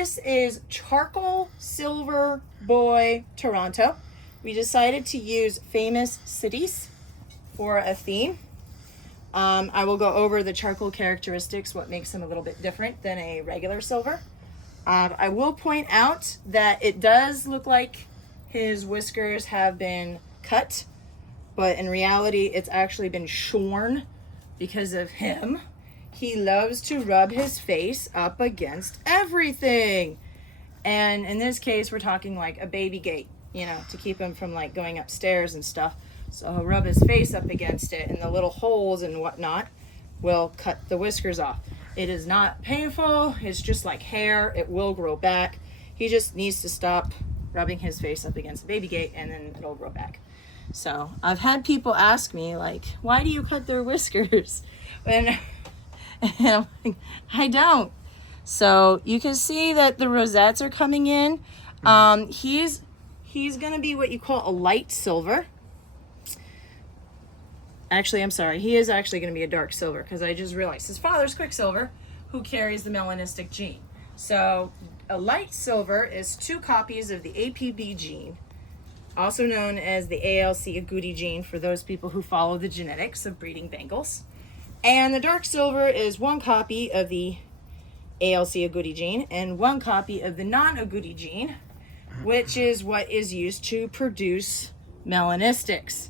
This is Charcoal Silver Boy Toronto. We decided to use famous cities for a theme. I will go over the charcoal characteristics, what makes them a little bit different than a regular silver. I will point out that it does look like his whiskers have been cut, but in reality it's actually been shorn because of him. He loves to rub his face up against everything. And in this case, we're talking like a baby gate, you know, to keep him from like going upstairs and stuff. So he'll rub his face up against it, and the little holes and whatnot will cut the whiskers off. It is not painful. It's just like hair. It will grow back. He just needs to stop rubbing his face up against the baby gate, and then it'll grow back. So I've had people ask me like, why do you cut their whiskers? And I'm like, I don't. So you can see that the rosettes are coming in. He's going to be what you call a light silver. Actually, I'm sorry. He is actually going to be a dark silver because I just realized his father's Quicksilver, who carries the melanistic gene. So a light silver is 2 copies of the APB gene, also known as the ALC agouti gene for those people who follow the genetics of breeding Bengals. And the dark silver is 1 copy of the ALC agouti gene and 1 copy of the non-agouti gene, which is what is used to produce melanistics.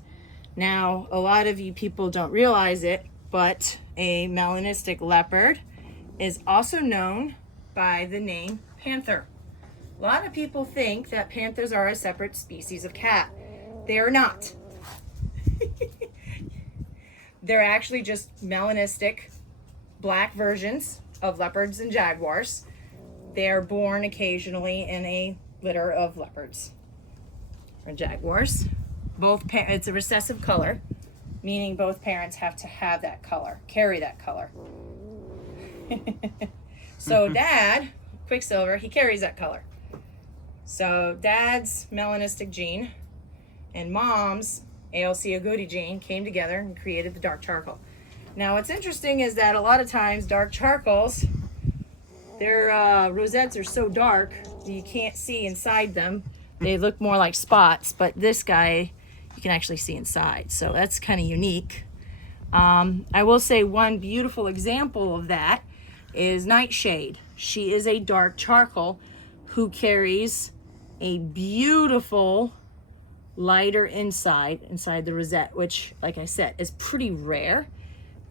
Now, a lot of you people don't realize it, but a melanistic leopard is also known by the name panther. A lot of people think that panthers are a separate species of cat. They are not. They're actually just melanistic black versions of leopards and jaguars. They are born occasionally in a litter of leopards or jaguars. It's a recessive color, meaning both parents have to have that color, carry that color. So dad, Quicksilver, he carries that color. So dad's melanistic gene and mom's ALC agouti gene came together and created the dark charcoal. Now what's interesting is that a lot of times dark charcoals, their rosettes are so dark that you can't see inside them. They look more like spots, but this guy, you can actually see inside. So that's kind of unique. I will say one beautiful example of that is Nightshade. She is a dark charcoal who carries a beautiful lighter inside the rosette, which, like I said, is pretty rare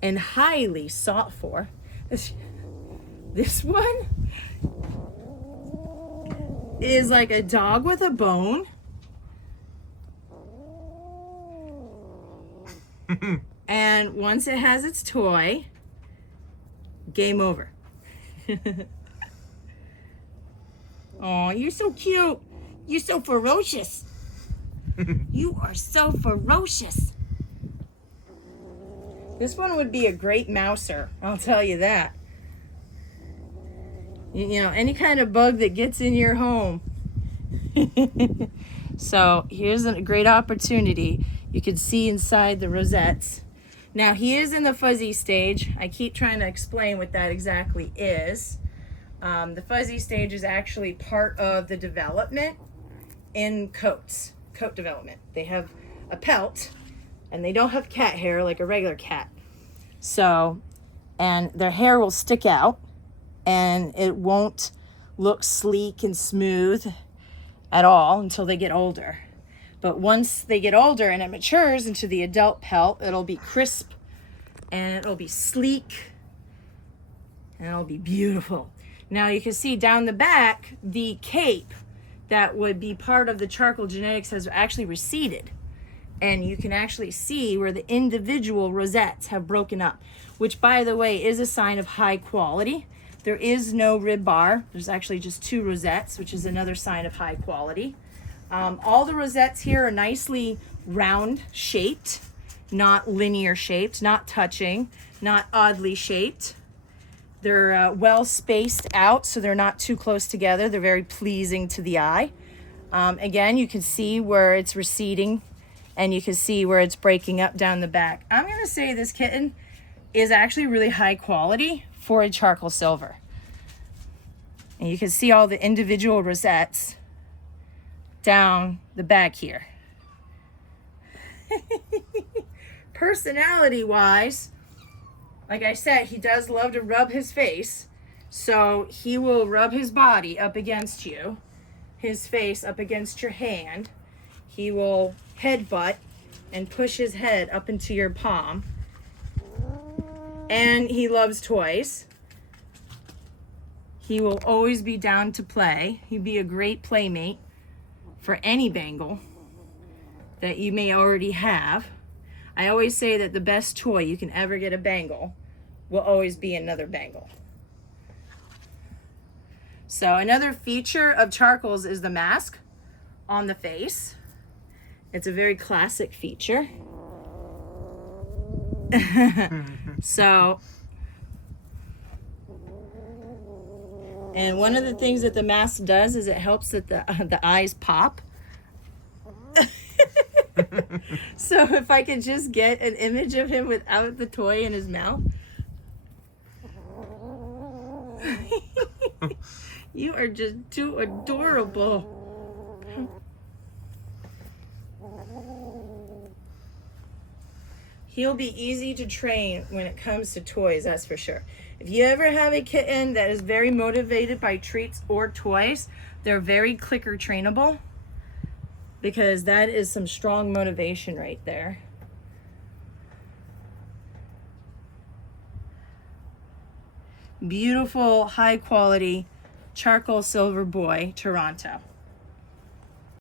and highly sought for. This one is like a dog with a bone. And once it has its toy, game over. Oh, you're so cute. You're so ferocious. You are so ferocious. This one would be a great mouser, I'll tell you that. You know, any kind of bug that gets in your home. So here's a great opportunity. You can see inside the rosettes. Now he is in the fuzzy stage. I keep trying to explain what that exactly is. The fuzzy stage is actually part of the development in coat development. They have a pelt and they don't have cat hair like a regular cat. So, and their hair will stick out and it won't look sleek and smooth at all until they get older. But once they get older and it matures into the adult pelt, it'll be crisp and it'll be sleek and it'll be beautiful. Now you can see down the back, the cape that would be part of the charcoal genetics has actually receded. And you can actually see where the individual rosettes have broken up, which, by the way, is a sign of high quality. There is no rib bar. There's actually just 2 rosettes, which is another sign of high quality. All the rosettes here are nicely round shaped, not linear shaped, not touching, not oddly shaped. They're well spaced out, so they're not too close together. They're very pleasing to the eye. Again, you can see where it's receding and you can see where it's breaking up down the back. I'm going to say this kitten is actually really high quality for a charcoal silver. And you can see all the individual rosettes down the back here. Personality wise, like I said, he does love to rub his face. So he will rub his body up against you, his face up against your hand. He will headbutt and push his head up into your palm. And he loves toys. He will always be down to play. He'd be a great playmate for any Bengal that you may already have. I always say that the best toy you can ever get a Bengal will always be another Bengal. So another feature of Charcoals is the mask on the face. It's a very classic feature. So, and one of the things that the mask does is it helps that the eyes pop. So if I could just get an image of him without the toy in his mouth. You are just too adorable. He'll be easy to train when it comes to toys, that's for sure. If you ever have a kitten that is very motivated by treats or toys, they're very clicker trainable, because that is some strong motivation right there. Beautiful, high quality charcoal silver boy, Toronto.